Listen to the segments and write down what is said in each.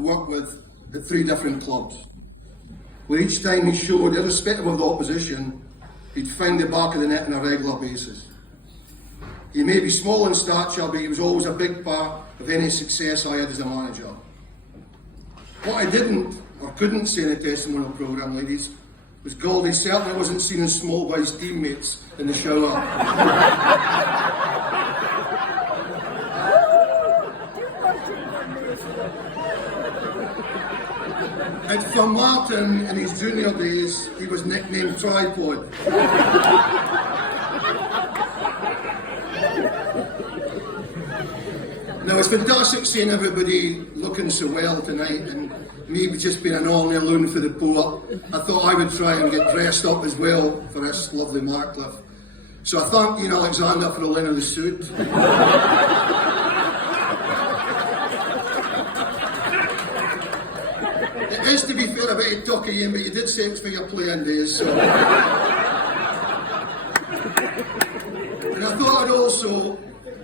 worked with at 3 different clubs, where each time he showed, irrespective of the opposition, he'd find the back of the net on a regular basis. He may be small in stature, but he was always a big part of any success I had as a manager. What I didn't or couldn't say in the testimonial programme, ladies, was Gauldy certainly wasn't seen as small by his teammates in the shower. And for Martin, in his junior days, he was nicknamed Tripod. Now, it's fantastic seeing everybody looking so well tonight, and me just being an ordinary loon for the poor. I thought I would try and get dressed up as well for this lovely Marcliffe. So I thank Ian Alexander for the linen of the suit. It is, to be fair, a bit of talk Ian, but you did say it's for your playing days, so. And I thought I'd also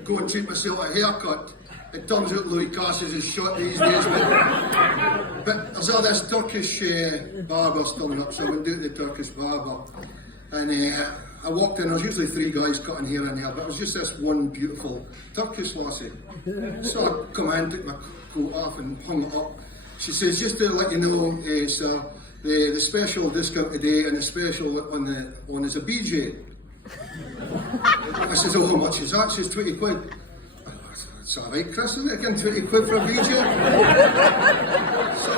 go and treat myself a haircut. It turns out Louis Cassius is shot these days, but there's all this Turkish barbers turning up, so I went down to the Turkish barber. And I walked in, there was usually 3 guys cutting here and there, but it was just this one beautiful Turkish lassie. So I come in, took my coat off and hung it up. She says, just to let you know, sir, the special discount today and the special on is a BJ. I says, oh, how much is that? She says, 20 quid. It's all right, Chris, isn't it? Again, 20 quid for a BJ. So,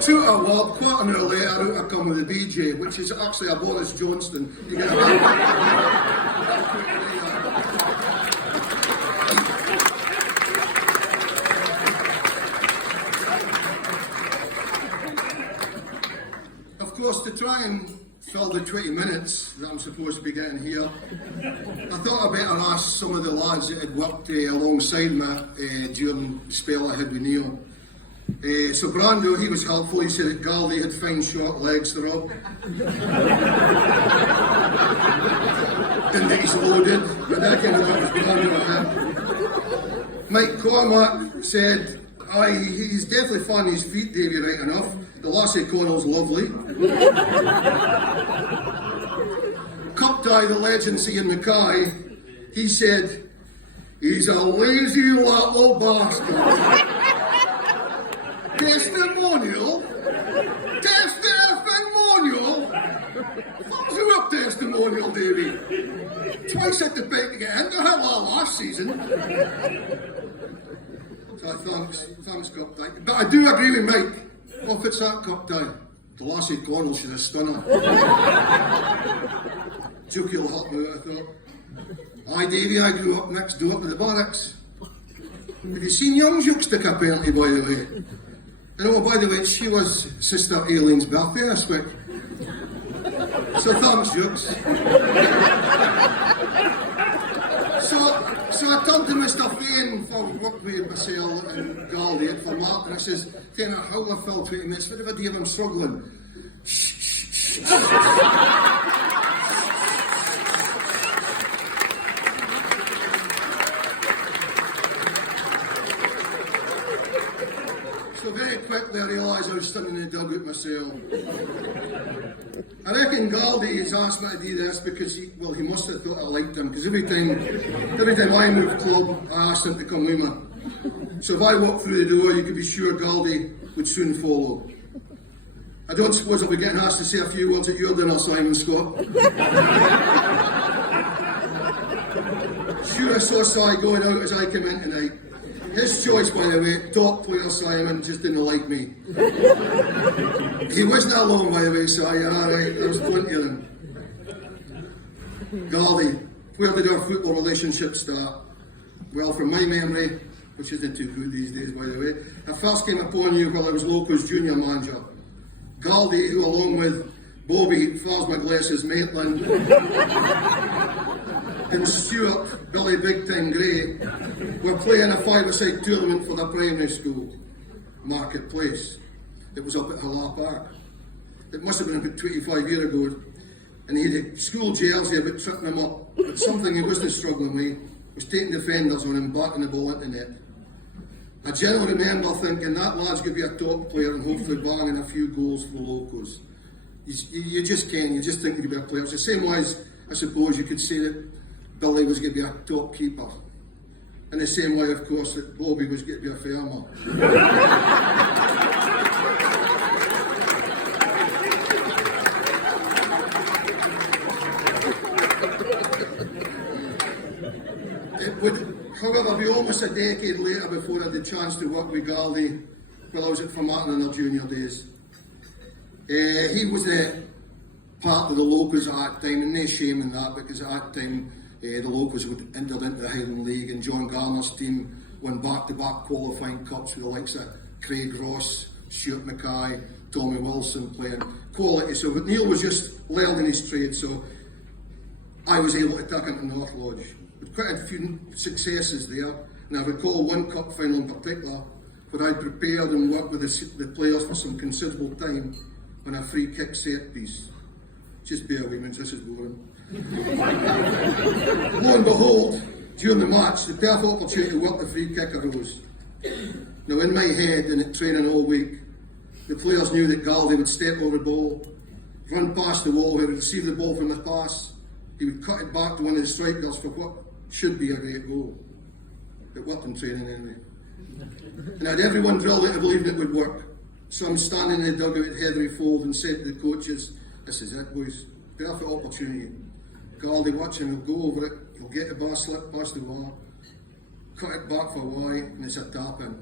true to our word, quarter an hour later, out I come with a BJ, which is actually a Boris Johnson. You get a Of course, to try and fill the 20 minutes that I'm supposed to be getting here, I thought I'd better ask some of the lads that had worked alongside me during the spell I had with Neil. So Brando, he was helpful. He said that Gauldy had fine short legs to rub. Didn't think he's loaded, but that kind of that was Brando with him. Mike Cormack said, aye, he's definitely fond of his feet, Davey, right enough. The lassie Connell's lovely. Cup Tie, the legend, Ian Mackay, he said, he's a lazy little bastard. Testimonial? Testimonial? What's the up testimonial, Davey? Twice at the bank to get into hell last season. So thanks, Cup Tie. But I do agree with Mike. Well, if it's that Cup Tie, the lassie Connell, she's a stunner. Jokey will help me out, I thought. Aye, Davey, I grew up next door to the barracks. Have you seen young Jukestick apparently, by the way? And oh, by the way, she was Sister Aileen's birthday this week. So thanks, Jukes. So I turned to Mr. Fain for work with myself and Gauldy for Martin. I says, Tanner, how will I fill 20 minutes? What if I do I'm struggling? So very quickly I realised I was standing in the dugout myself. I reckon Gauldy has asked me to do this because he must have thought I liked him, because every time I moved club, I asked him to come with me. So if I walked through the door, you could be sure Gauldy would soon follow. I don't suppose I'll be getting asked to say a few words at your dinner, Simon Scott. Sure, I saw Si going out as I came in tonight. His choice, by the way, top player Simon, just didn't like me. He wasn't alone, by the way, Si, alright, there was plenty of them. Gauldy, where did our football relationship start? Well, from my memory, which isn't too good these days, by the way, I first came upon you while I was Loco's junior manager. Gauldy, who along with Bobby, Fars McGless's Maitland, and Stuart, Billy Big Time Gray, were playing a 5-a-side tournament for the primary school, Marketplace. It was up at Hallar Park. It must have been about 25 years ago, and he had a school jersey about tripping him up, but something he wasn't struggling with was taking defenders on him, backing the ball into net. I generally remember thinking that lad's going to be a top player and hopefully banging a few goals for the locals. You just can't, you just think he could be a player. It's the same way as, I suppose, you could say that Billy was going to be a top keeper. In the same way, of course, that Bobby was going to be a farmer. It would, however, be almost a decade later before I had the chance to work with Gauldy while I was at Formartine in our junior days. He was part of the locals at that time, and no shame in that, because at that time the locals had entered into the Highland League, and John Garner's team won back-to-back qualifying cups with the likes of Craig Ross, Stuart Mackay, Tommy Wilson playing quality. So Neil was just learning his trade, so I was able to take him to North Lodge. With quite a few successes there, and I recall one cup final in particular where I prepared and worked with the players for some considerable time on a free kick set piece. Just bear with me, this is boring. Lo and behold, during the match, the perfect opportunity to work the free kick arose. Now, in my head and at training all week, the players knew that Gauldy would step over the ball, run past the wall, he would receive the ball from the pass, he would cut it back to one of the strikers for what should be a great goal. It worked in training anyway. And I had everyone drilled into believing it would work. So I'm standing in the dugout at Heathery Fold and said to the coaches, "This is it, boys. Perfect opportunity. Gauldy, watch him, he'll go over it, he'll get the ball, slip past the wall, cut it back for Y, and it's a tap in."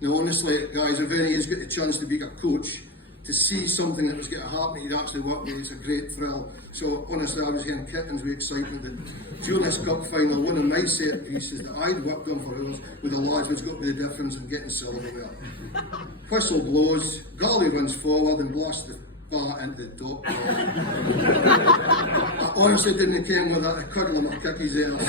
Now honestly, guys, if any of you get the chance to be a coach, to see something that was going to happen, you'd actually work with, it's a great thrill. So honestly, I was hearing kittens with excitement that during this cup final, one of my set pieces that I'd worked on for hours with the lads was got to be the difference in getting silverware. Whistle blows, Gauldy runs forward and blasts the bar into the top. I honestly didn't care whether I cuddle him or kick his ass.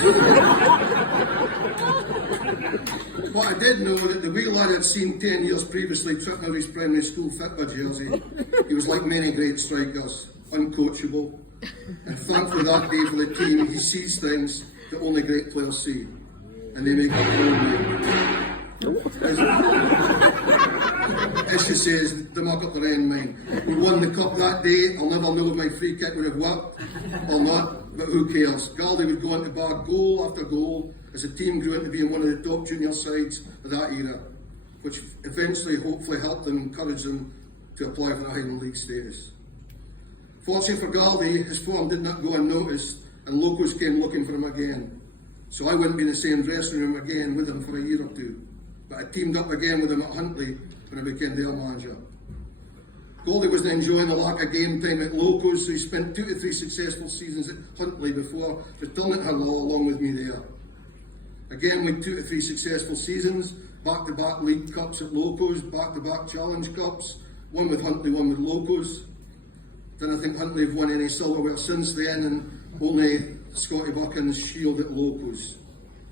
But I did know that the wee lad I'd seen 10 years previously tripping out his primary school football jersey, he was like many great strikers, uncoachable. And thankfully that day for the team, he sees things that only great players see. And they make it whole. As she says, the mug up their own mind. We won the cup that day. I'll never know if my free kick would have worked or not, but who cares? Gauldy would go on to bar goal after goal as the team grew into being one of the top junior sides of that era, which eventually, hopefully, helped them, encourage them to apply for the Highland League status. Fortunately for Gauldy, his form did not go unnoticed, and locals came looking for him again. So I wouldn't be in the same dressing room again with him for a year or two, but I teamed up again with him at Huntly when I became their manager. Gauldy wasn't enjoying the lack of game time at locals, so he spent 2 to 3 successful seasons at Huntly before returning to Hull along with me there. Again, with 2 to 3 successful seasons, back-to-back League Cups at locals, back-to-back Challenge Cups, one with Huntly, one with locals. Then I think Huntly have won any silverware since then, and only Scotty Buchan's Shield at locals.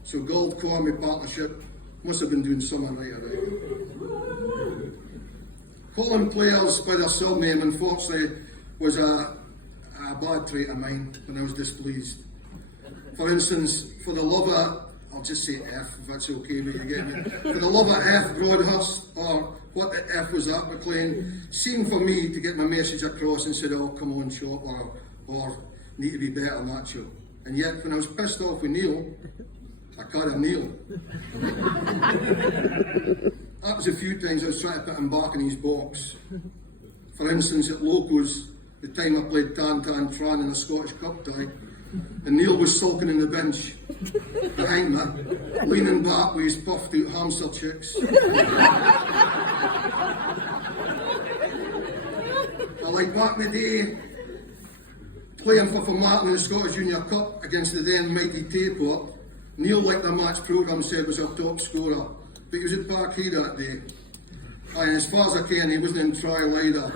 So Gauld Cormie partnership must have been doing something right. Calling players by their surname, unfortunately, was a bad trait of mine when I was displeased. For instance, for the love of, I'll just say F, if that's okay, but you get me. For the love of F Broadhurst, or what the F was at McLean, seemed for me to get my message across and said, "Oh, come on, shop," or "need to be better than that, show." And yet, when I was pissed off with Neil, I called him Neil. That was a few times I was trying to put him back in his box. For instance, at locals, the time I played Tan Tran in a Scottish Cup tie, and Neil was sulking in the bench behind me, leaning back with his puffed out hamster chicks. I like back in the day, playing for Formartine in the Scottish Junior Cup against the then mighty Tayport. Neil, like the match programme said, was our top scorer, but he was at Parkhead that day. And as far as I can, he wasn't in trial either.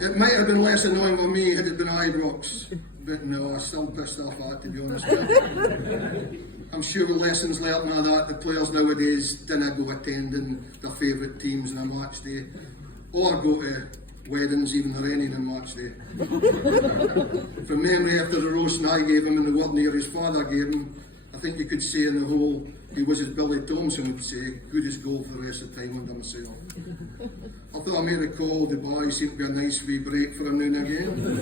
It might have been less annoying for me had it been Ibrox, but no, I'm still pissed off at it, to be honest with you. I'm sure with lessons learned and that, the players nowadays didn't go attending their favourite teams on a match day, or go to weddings, even the raining on match day. From memory, after the roasting I gave him and the word near his father gave him, I I think you could say in the whole, he was, as Billy Thompson would say, good as gold for the rest of the time under myself. Although I may recall the boys seemed to be a nice wee break for him now and again.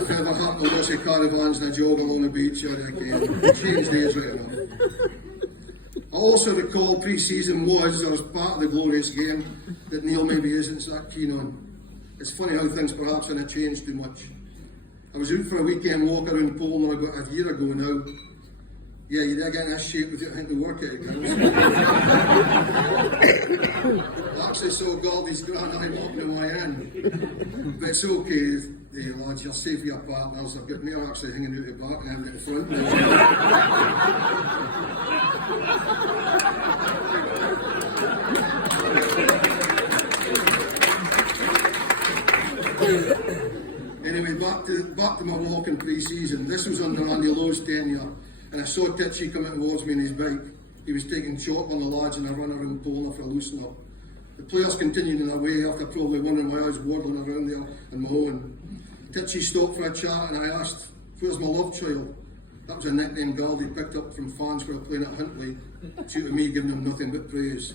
If ever happened to Lucy caravans and a jog along the beach, I'd again change days right enough. I also recall pre-season was part of the glorious game that Neil maybe isn't that keen on. It's funny how things perhaps haven't changed too much. I was out for a weekend walk around Poland about a year ago now. Yeah, you did get in this shape without having to work out again. I actually saw Gauldy's grand eye walking in my hand. But it's okay, lads, you're safe with your partners. I've got me actually hanging out the back and having it in front. Anyway, back to my walk in pre-season. This was under Andy Lowe's tenure, and I saw Titchy coming towards me on his bike. He was taking shot on the lads in a run around Poland for a loosen up. The players continued in their way after probably wondering why I was waddling around there on my own. Titchy stopped for a chat and I asked, "Where's my love child?" That was a nickname Gauldy picked up from fans who were playing at Huntley, due to me giving him nothing but praise.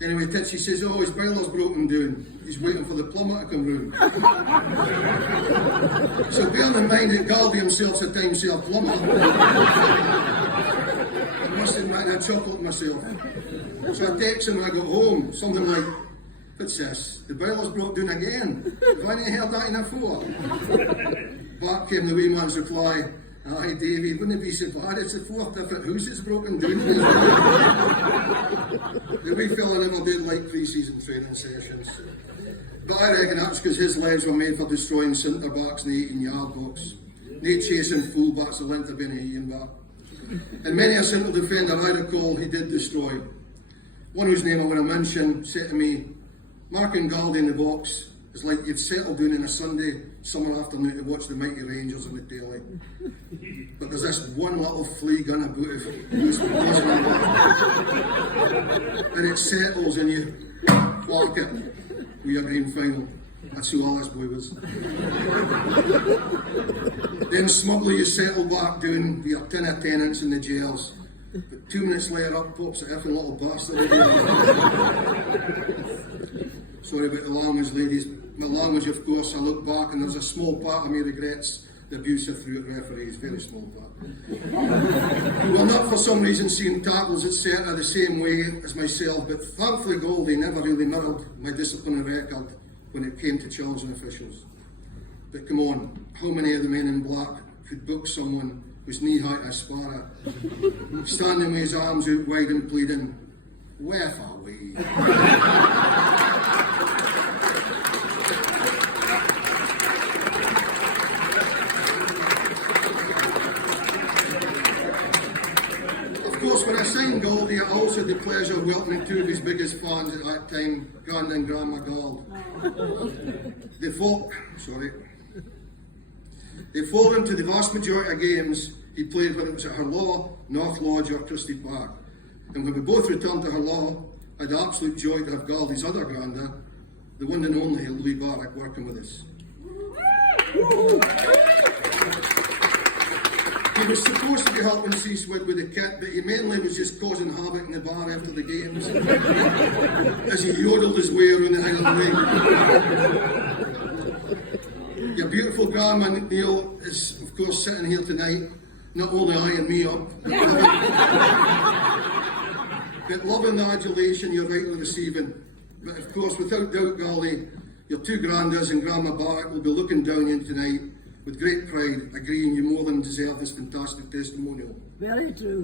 Anyway, Titchy says, "Oh, his boiler's broken down. He's waiting for the plumber to come round." So bearing in mind that Gauldy himself's a time-served plumber, I must admit I chuckled myself. So I texted him when I got home, something like, "What's this? The boiler's broke down again. Have I not heard that in a before?" Back came the wee man's reply, "Aye, Davy, wouldn't it be so bad? It's the fourth different house that's broken down." The wee fella never did like pre-season training sessions. But I reckon that's because his legs were made for destroying centre backs in the 18-yard box. No chasing full backs the length of any Ian back. And many a central defender I recall he did destroy. One whose name I want to mention said to me, "Marking Gauldy in the box is like you'd settle down on a Sunday summer afternoon to watch the mighty Rangers on the telly. But there's this one little flea gun about it, and it settles and you whack it with your grand final." That's who all this boy was. Then smugly you settle back down with your tin of tenants in the jails. But 2 minutes later up pops that effing little bastard again. Sorry about the language, ladies. My language, of course, I look back and there's a small part of me regrets the abuse I threw at referees, very small part. Well, not for some reason seeing tackles, etc. the same way as myself, but thankfully Gauldy never really mirrored my disciplinary record when it came to challenging officials. But come on, how many of the men in black could book someone who's knee-high to a sparrow, standing with his arms out wide and pleading, "Wherefore away?" When I signed Gauldy, I also had the pleasure of welcoming 2 of his biggest fans at that time, Granda and Grandma Gauld. They followed him to the vast majority of games he played, whether it was at Harlaw, North Lodge or Christie Park. And when we both returned to Harlaw, I had the absolute joy to have Gauldy's other Granda, the one and only Louis Barrack, working with us. He was supposed to be helping Seaswig with the kit, but he mainly was just causing havoc in the bar after the games as he yodeled his way around the Highland Ring. Your beautiful grandma, Neil, is of course sitting here tonight, not only eyeing me up, but loving the adulation you're rightly receiving. But of course, without doubt, Gauldy, your 2 Grandas and Grandma Barrack will be looking down on you tonight with great pride, agreeing you more than deserve this fantastic testimonial. Very true.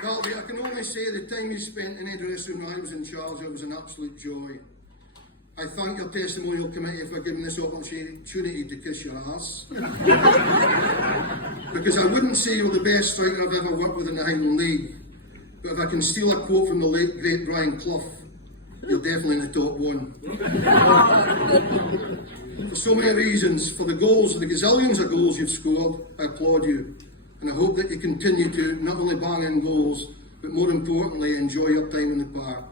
Gauldy, I can only say the time you spent in the dressing room when I was in charge, it was an absolute joy. I thank your testimonial committee for giving this opportunity to kiss your ass. Because I wouldn't say you're the best striker I've ever worked with in the Highland League, but if I can steal a quote from the late great Brian Clough, you're definitely in the top 1. For so many reasons, for the goals, the gazillions of goals you've scored, I applaud you. And I hope that you continue to not only bang in goals, but more importantly, enjoy your time in the park.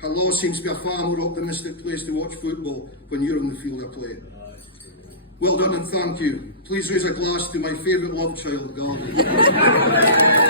Hull seems to be a far more optimistic place to watch football when you're on the field of play. Well done and thank you. Please raise a glass to my favourite love child, Gauld.